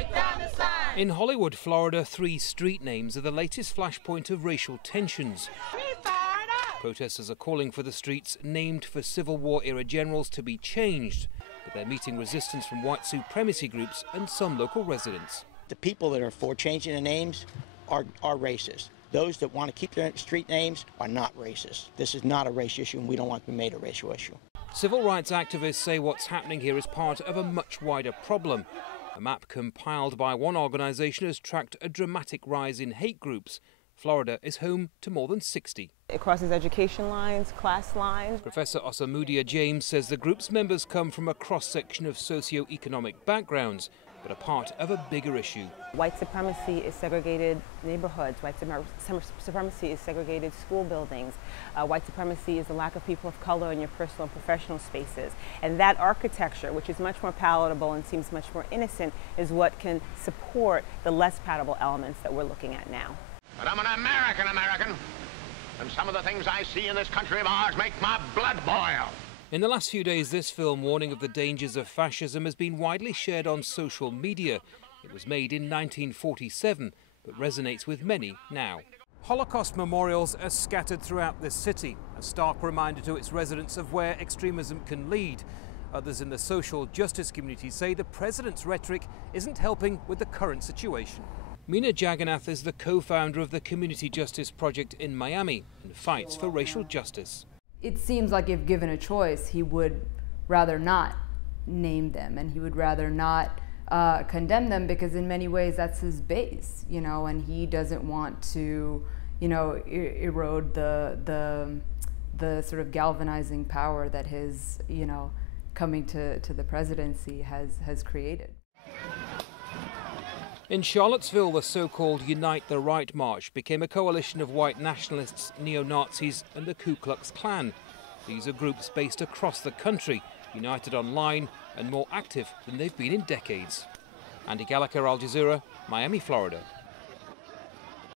Take down the sign. In Hollywood, Florida, 3 street names are the latest flashpoint of racial tensions. Protesters are calling for the streets named for Civil War-era generals to be changed, but they're meeting resistance from white supremacy groups and some local residents. The people that are for changing the names are racist. Those that want to keep their street names are not racist. This is not a race issue, and we don't want to be made a racial issue. Civil rights activists say what's happening here is part of a much wider problem. A map compiled by one organisation has tracked a dramatic rise in hate groups. Florida is home to more than 60. It crosses education lines, class lines. Professor Osamudia James says the group's members come from a cross-section of socio-economic backgrounds, but are part of a bigger issue. White supremacy is segregated neighborhoods. White supremacy is segregated school buildings. White supremacy is the lack of people of color in your personal and professional spaces. And that architecture, which is much more palatable and seems much more innocent, is what can support the less palatable elements that we're looking at now. But I'm an American, and some of the things I see in this country of ours make my blood boil. In the last few days, this film warning of the dangers of fascism has been widely shared on social media. It was made in 1947, but resonates with many now. Holocaust memorials are scattered throughout this city, a stark reminder to its residents of where extremism can lead. Others in the social justice community say the president's rhetoric isn't helping with the current situation. Meena Jagannath is the co-founder of the Community Justice Project in Miami and fights for racial justice. It seems like if given a choice, he would rather not name them, and he would rather not condemn them, because in many ways that's his base, you know, and he doesn't want to, you know, erode the sort of galvanizing power that his, you know, coming to the presidency has created. In Charlottesville, the so-called Unite the Right March became a coalition of white nationalists, neo-Nazis and the Ku Klux Klan. These are groups based across the country, united online and more active than they've been in decades. Andy Gallagher, Al Jazeera, Miami, Florida.